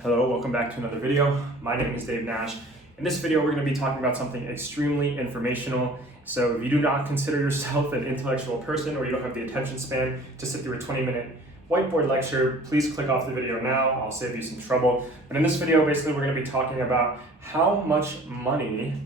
Hello, welcome back to another video. My name is Dave Nash. In this video, we're going to be talking about something extremely informational. So if you do not consider yourself an intellectual person or you don't have the attention span to sit through a 20-minute whiteboard lecture, please click off the video now. I'll save you some trouble. But in this video, basically, we're going to be talking about how much money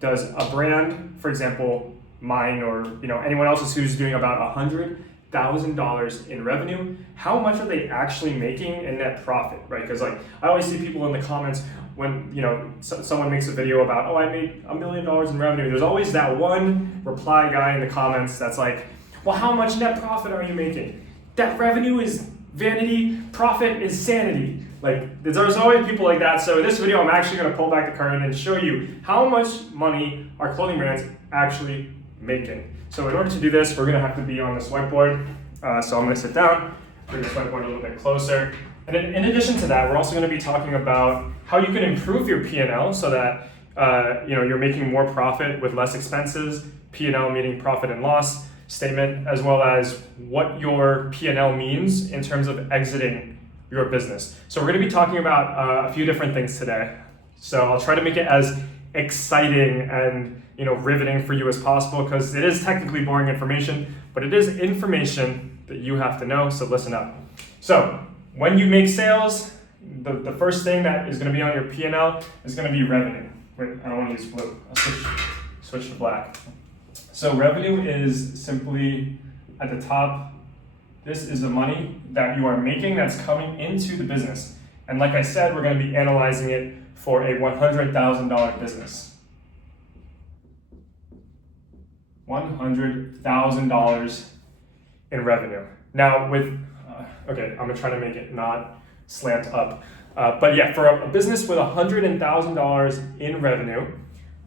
does a brand, for example, mine or anyone else's who's doing about $100,000 in revenue, how much are they actually making in net profit, right? Because I always see people in the comments when someone makes a video about, oh, I made $1 million in revenue. There's always that one reply guy in the comments that's like, well, how much net profit are you making? That revenue is vanity, profit is sanity. Like, there's always people like that. So in this video, I'm actually going to pull back the curtain and show you how much money are clothing brands actually making. So in order to do this, we're going to have to be on this whiteboard. So I'm going to sit down, bring this whiteboard a little bit closer. And in addition to that, we're also going to be talking about how you can improve your P&L so that you're making more profit with less expenses. P&L meaning profit and loss statement, as well as what your P&L means in terms of exiting your business. So we're going to be talking about a few different things today. So I'll try to make it as exciting and riveting for you as possible, because it is technically boring information, but it is information that you have to know, so listen up. So when you make sales, the first thing that is going to be on your P&L is going to be revenue. Wait, I don't want to use blue. I'll switch to black. So revenue is simply at the top. This is the money that you are making that's coming into the business. And like I said, we're going to be analyzing it for a $100,000 business. $100,000 in revenue. Now okay, I'm gonna try to make it not slant up. But yeah, for a business with $100,000 in revenue,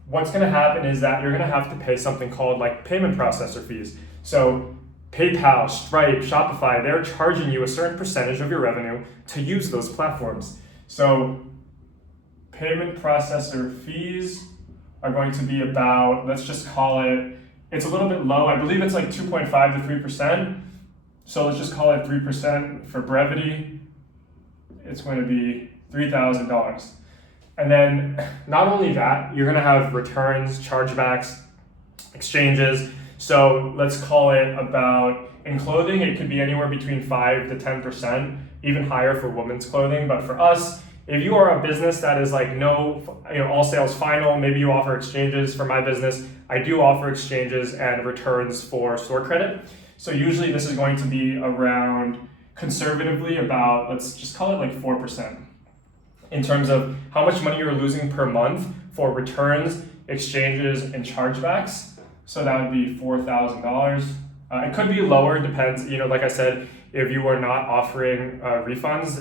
what's gonna happen is that you're gonna have to pay something called like payment processor fees. So PayPal, Stripe, Shopify, they're charging you a certain percentage of your revenue to use those platforms. So payment processor fees are going to be about, let's just call it, it's a little bit low. I believe it's like 2.5 to 3%. So let's just call it 3% for brevity. It's going to be $3,000. And then not only that, you're going to have returns, chargebacks, exchanges. So let's call it about, in clothing, it could be anywhere between 5 to 10%, even higher for women's clothing. But for us, if you are a business that is like all sales final, maybe you offer exchanges. For my business, I do offer exchanges and returns for store credit. So usually this is going to be around, conservatively, about, let's just call it like 4% in terms of how much money you're losing per month for returns, exchanges, and chargebacks. So that would be $4,000. It could be lower, depends, like I said, if you are not offering refunds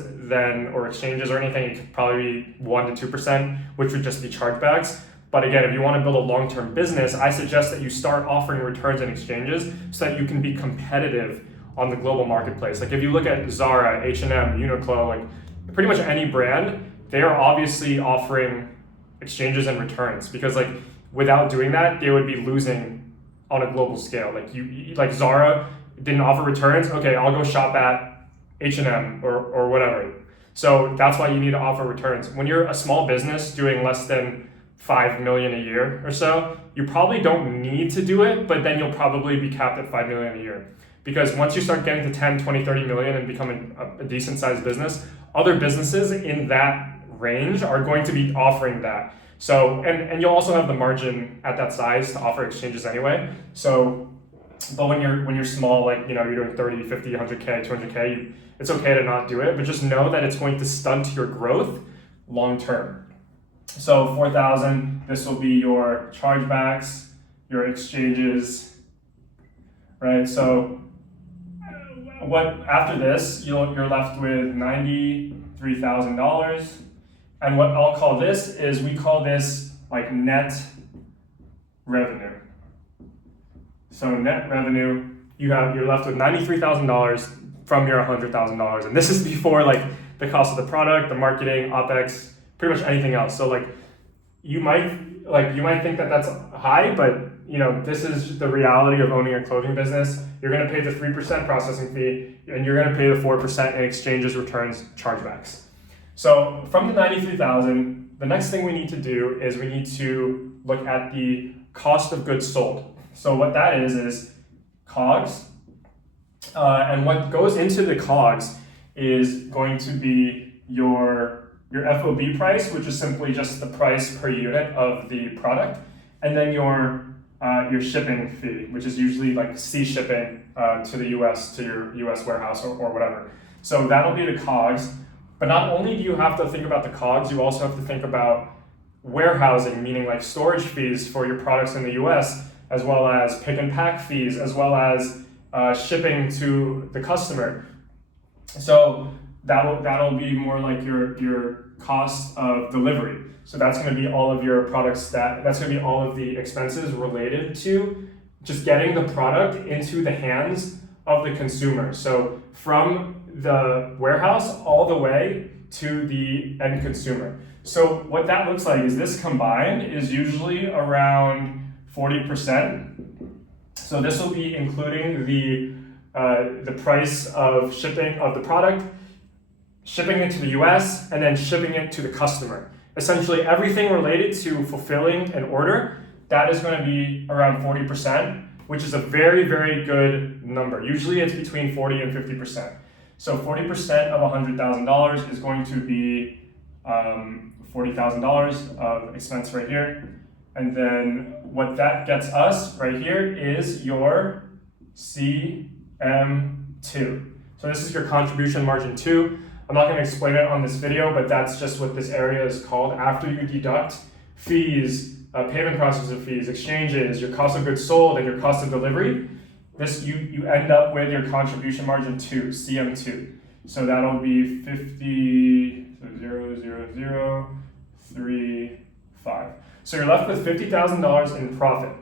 or exchanges or anything, it could probably be 1 to 2%, which would just be chargebacks. But again, if you want to build a long-term business, I suggest that you start offering returns and exchanges so that you can be competitive on the global marketplace. Like if you look at Zara, H&M, Uniqlo, like pretty much any brand, they are obviously offering exchanges and returns, because like without doing that, they would be losing on a global scale. Like Zara didn't offer returns. Okay, I'll go shop at H&M or whatever. So that's why you need to offer returns. When you're a small business doing less than 5 million a year or so, you probably don't need to do it, but then you'll probably be capped at 5 million a year. Because once you start getting to 10, 20, 30 million and become a decent sized business, other businesses in that range are going to be offering that. So, and you'll also have the margin at that size to offer exchanges anyway. So, but when you're small, like, you're doing 30, 50, 100K, 200K, it's okay to not do it, but just know that it's going to stunt your growth long term. So 4,000, this will be your chargebacks, your exchanges, right? So after this, you're left with $93,000. And what I'll call this is, we call this like net revenue. So net revenue, you're left with $93,000 from your $100,000. And this is before like the cost of the product, the marketing, OpEx, pretty much anything else. So like you might think that that's high, but this is the reality of owning a clothing business. You're going to pay the 3% processing fee, and you're going to pay the 4% in exchanges, returns, chargebacks. So from the 93,000, the next thing we need to do is we need to look at the cost of goods sold. So what that is COGS, and what goes into the COGS is going to be your FOB price, which is simply just the price per unit of the product, and then your shipping fee, which is usually like sea shipping to the US, to your US warehouse or whatever. So that'll be the COGS. But not only do you have to think about the COGS, you also have to think about warehousing, meaning like storage fees for your products in the US, as well as pick and pack fees, as well as shipping to the customer. So that'll be more like your cost of delivery. So that's going to be all of your products that's going to be all of the expenses related to just getting the product into the hands of the consumer. So from the warehouse all the way to the end consumer. So what that looks like is this combined is usually around 40%. So this will be including the price of shipping of the product, shipping it to the US, and then shipping it to the customer. Essentially everything related to fulfilling an order, that is going to be around 40%, which is a very, very good number. Usually it's between 40 and 50%. So 40% of $100,000 is going to be $40,000 of expense right here. And then what that gets us right here is your CM2. So this is your contribution margin 2. I'm not going to explain it on this video, but that's just what this area is called. After you deduct fees, payment processing fees, exchanges, your cost of goods sold, and your cost of delivery, you end up with your contribution margin 2, CM2. So that'll be 0.00035. So you're left with $50,000 in profit.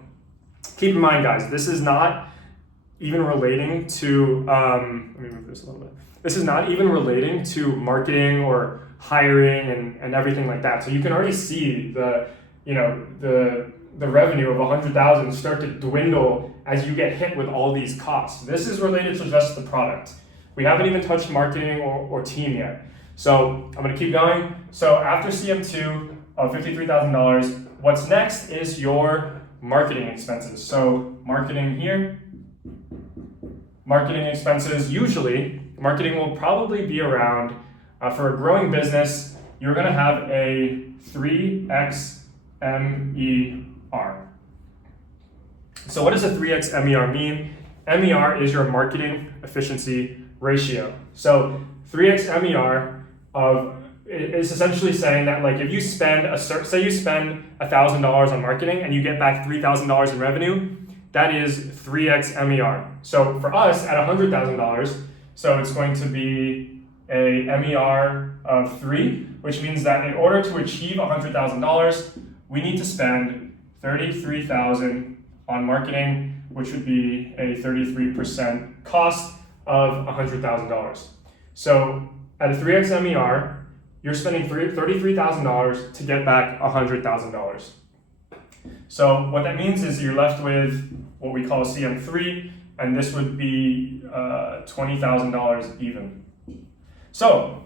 Keep in mind, guys, this is not even relating to, let me move this a little bit. This is not even relating to marketing or hiring and everything like that. So you can already see the revenue of 100,000 start to dwindle as you get hit with all these costs. This is related to just the product. We haven't even touched marketing or team yet. So I'm gonna keep going. So after CM2 of $53,000, what's next is your marketing expenses. So marketing here, marketing expenses, usually marketing will probably be around, for a growing business, you're gonna have a 3x MER. So what does a 3x MER mean? MER is your marketing efficiency ratio. So 3x MER is essentially saying that like if you spend say you spend $1,000 on marketing and you get back $3,000 in revenue, that is 3x MER. So for us at $100,000, so it's going to be a MER of 3, which means that in order to achieve $100,000, we need to spend $33,000 on marketing, which would be a 33% cost of $100,000. So at a 3x MER, you're spending $33,000 to get back $100,000. So what that means is you're left with what we call CM3, and this would be $20,000 even. So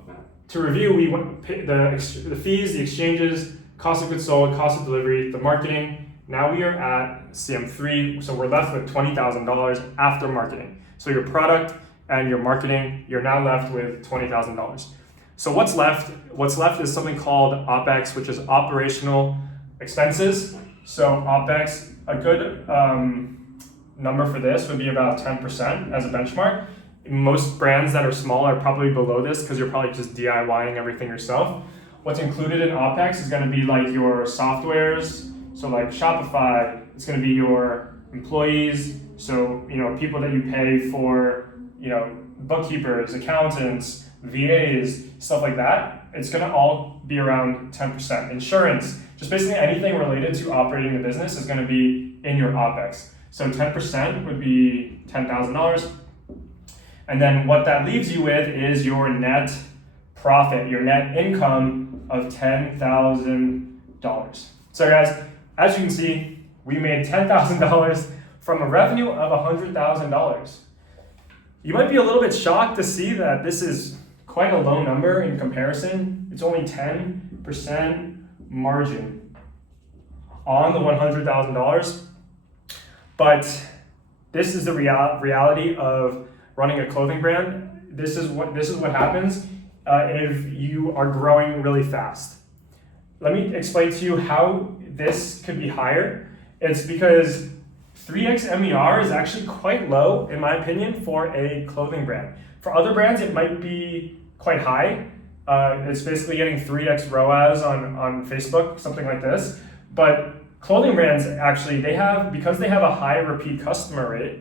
to review, we went the fees, the exchanges, cost of goods sold, cost of delivery, the marketing. Now we are at CM3, so we're left with $20,000 after marketing. So your product and your marketing, you're now left with $20,000. So what's left? What's left is something called OPEX, which is operational expenses. So OPEX, a good number for this would be about 10% as a benchmark. Most brands that are small are probably below this because you're probably just DIYing everything yourself. What's included in OPEX is going to be like your softwares, so like Shopify. It's going to be your employees, so people that you pay for, bookkeepers, accountants, VAs, stuff like that. It's going to all be around 10%. Insurance, just basically anything related to operating the business is going to be in your OPEX. So 10% would be $10,000. And then what that leaves you with is your net profit, your net income of $10,000. So guys, as you can see, we made $10,000 from a revenue of $100,000. You might be a little bit shocked to see that this is quite a low number in comparison It's only 10% margin on the $100,000. But this is the reality of running a clothing brand. This is what happens if you are growing really fast. Let me explain to you how this could be higher. It's because 3x MER is actually quite low, in my opinion, for a clothing brand. For other brands, it might be quite high. It's basically getting 3x ROAS on Facebook, something like this. But clothing brands actually, because they have a high repeat customer rate,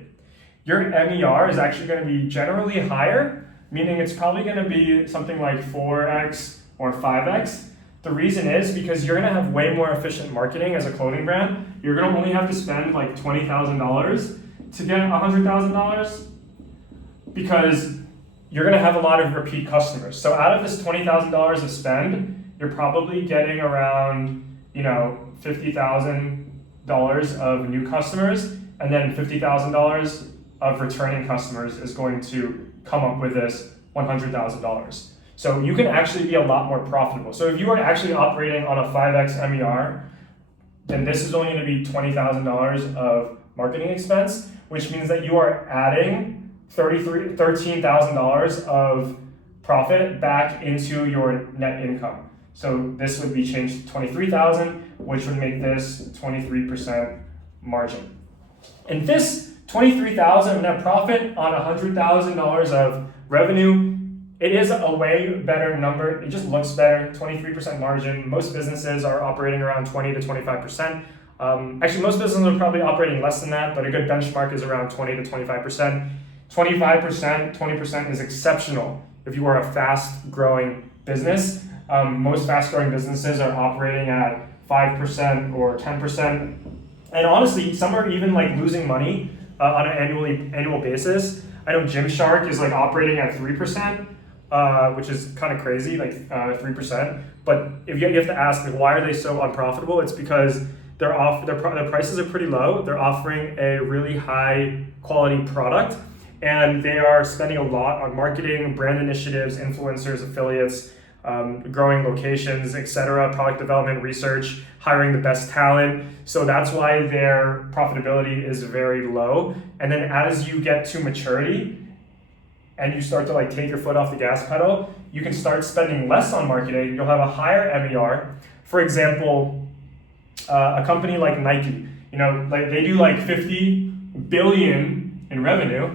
your MER is actually going to be generally higher, meaning it's probably going to be something like 4x or 5x. The reason is because you're going to have way more efficient marketing as a clothing brand. You're going to only have to spend like $20,000 to get $100,000 because you're going to have a lot of repeat customers. So out of this $20,000 of spend, you're probably getting around, $50,000 of new customers, and then $50,000 of returning customers is going to come up with this $100,000. So you can actually be a lot more profitable. So if you are actually operating on a 5x MER, then this is only going to be $20,000 of marketing expense, which means that you are adding $13,000 of profit back into your net income. So this would be changed to $23,000, which would make this 23% margin. And this $23,000 of net profit on $100,000 of revenue, it is a way better number. It just looks better, 23% margin. Most businesses are operating around 20 to 25%. Actually, most businesses are probably operating less than that, but a good benchmark is around 20 to 25%. 25%, 20% is exceptional if you are a fast-growing business. Most fast-growing businesses are operating at 5% or 10%. And honestly, some are even like losing money on an annual basis. I know Gymshark is like operating at 3%, which is kind of crazy, like 3%. But if you have to ask, like, why are they so unprofitable? It's because their prices are pretty low. They're offering a really high quality product, and they are spending a lot on marketing, brand initiatives, influencers, affiliates, growing locations, etc., product development, research, hiring the best talent. So that's why their profitability is very low. And then as you get to maturity and you start to like take your foot off the gas pedal, you can start spending less on marketing. You'll have a higher MER. For example, a company like Nike, like they do like 50 billion in revenue,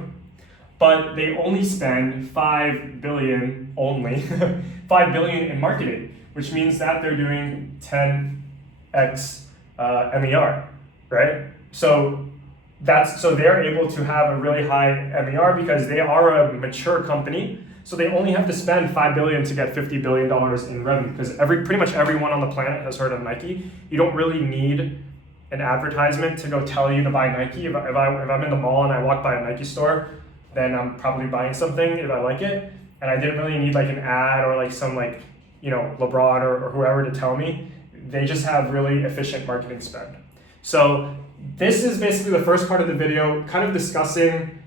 but they only spend 5 billion only, 5 billion in marketing, which means that they're doing 10x MER, right? So they're able to have a really high MER because they are a mature company. So they only have to spend 5 billion to get $50 billion in revenue, because pretty much everyone on the planet has heard of Nike. You don't really need an advertisement to go tell you to buy Nike. If I'm in the mall and I walk by a Nike store, then I'm probably buying something if I like it. And I didn't really need like an ad or like some like, LeBron or whoever to tell me. They just have really efficient marketing spend. So this is basically the first part of the video, kind of discussing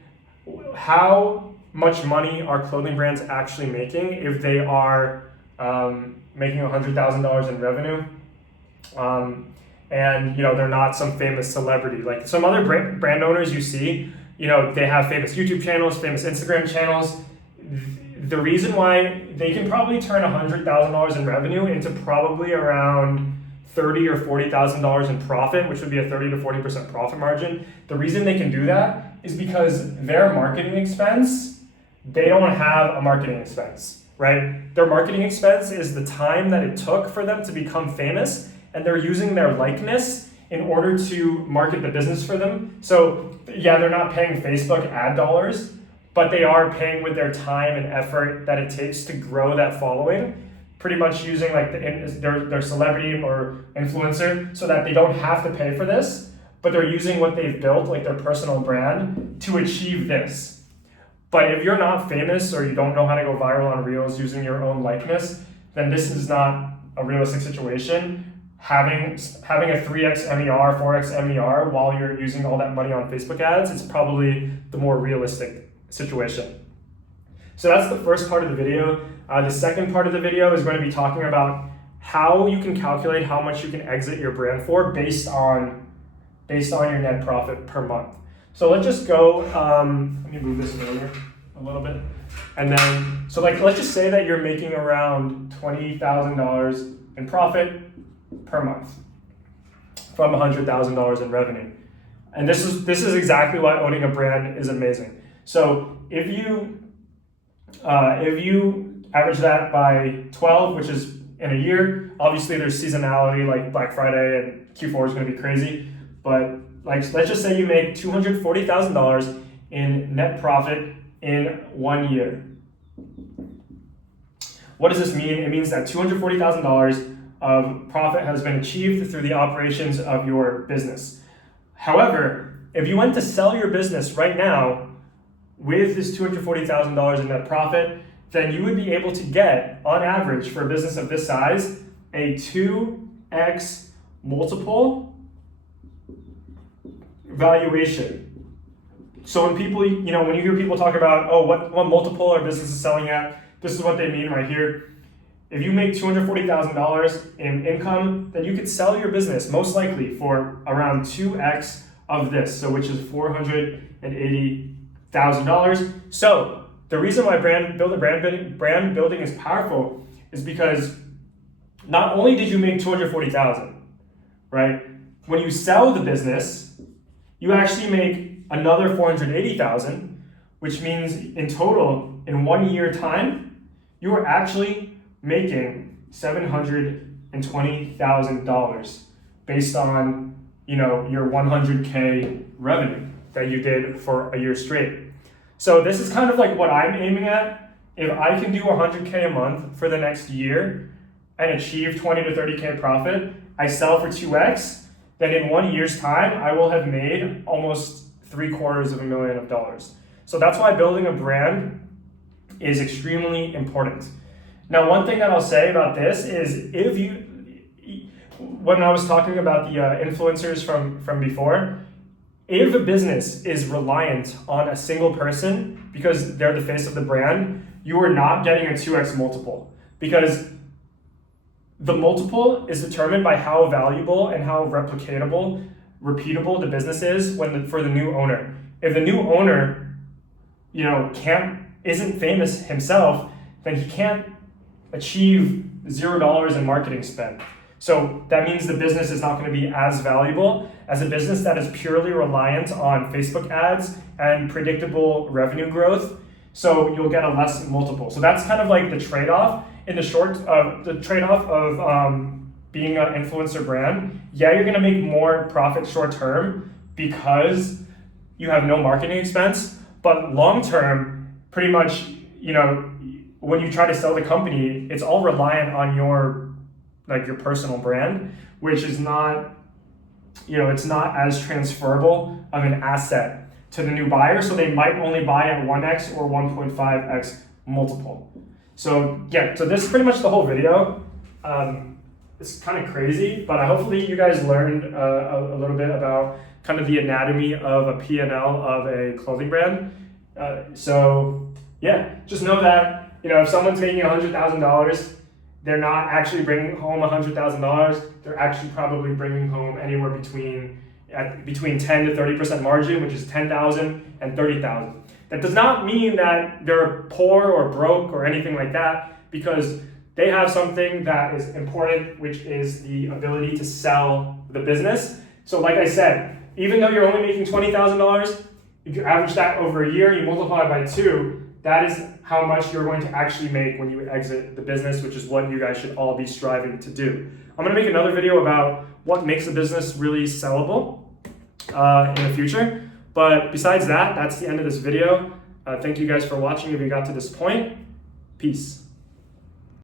how much money are clothing brands actually making if they are making $100,000 in revenue. And they're not some famous celebrity. Like some other brand owners you see, they have famous YouTube channels, famous Instagram channels. The reason why they can probably turn $100,000 in revenue into probably around $30,000 or $40,000 in profit, which would be a 30 to 40% profit margin. The reason they can do that is because their marketing expense, they don't have a marketing expense, right? Their marketing expense is the time that it took for them to become famous, and they're using their likeness in order to market the business for them. So yeah, they're not paying Facebook ad dollars, but they are paying with their time and effort that it takes to grow that following, pretty much using like their celebrity or influencer so that they don't have to pay for this, but they're using what they've built, like their personal brand, to achieve this. But if you're not famous or you don't know how to go viral on Reels using your own likeness, then this is not a realistic situation. Having a 3x MER, 4x MER while you're using all that money on Facebook ads is probably the more realistic situation. So that's the first part of the video. The second part of the video is going to be talking about how you can calculate how much you can exit your brand for based on your net profit per month. So let's just go, let me move this over a little bit. And then, so like, let's just say that you're making around $20,000 in profit per month from $100,000 in revenue. And this is exactly why owning a brand is amazing. So if you average that by 12, which is in a year, obviously there's seasonality like Black Friday and Q4 is going to be crazy. But like, let's just say you make $240,000 in net profit in 1 year. What does this mean? It means that $240,000 of profit has been achieved through the operations of your business. However, if you went to sell your business right now with this $240,000 in net profit, then you would be able to get, on average, for a business of this size, a 2x multiple valuation. So when people, when you hear people talk about, oh, what multiple our business is selling at, this is what they mean right here. If you make $240,000 in income, then you could sell your business most likely for around 2x of this, so which is $480,000. So the reason why brand building is powerful is because not only did you make $240,000, right? When you sell the business, you actually make another $480,000, which means in total, in 1 year time, you are actually making $720,000 based on your 100K revenue that you did for a year straight. So this is kind of like what I'm aiming at. If I can do 100K a month for the next year and achieve 20 to 30K profit, I sell for 2x, then in 1 year's time, I will have made almost $750,000. So that's why building a brand is extremely important. Now, one thing that I'll say about this is when I was talking about the influencers from before, if a business is reliant on a single person because they're the face of the brand, you are not getting a 2x multiple, because the multiple is determined by how valuable and how repeatable the business is for the new owner. If the new owner, isn't famous himself, then he can't achieve $0 in marketing spend. So that means the business is not going to be as valuable as a business that is purely reliant on Facebook ads and predictable revenue growth. So you'll get a less multiple. So that's kind of like the trade-off in the trade-off of being an influencer brand. Yeah, you're going to make more profit short term because you have no marketing expense, but long term, pretty much, when you try to sell the company, it's all reliant on your personal brand, which is not, it's not as transferable of an asset to the new buyer. So they might only buy at 1x or 1.5x multiple. So yeah, so this is pretty much the whole video. It's kind of crazy, but hopefully you guys learned a little bit about kind of the anatomy of a P&L of a clothing brand. So yeah, just know that, if someone's making $100,000, they're not actually bringing home $100,000. They're actually probably bringing home anywhere between 10 to 30% margin, which is $10,000 and $30,000. That does not mean that they're poor or broke or anything like that, because they have something that is important, which is the ability to sell the business. So like I said, even though you're only making $20,000, if you average that over a year, you multiply by 2, that is how much you're going to actually make when you exit the business, which is what you guys should all be striving to do. I'm going to make another video about what makes a business really sellable in the future. But besides that, that's the end of this video. Thank you guys for watching if you got to this point. Peace.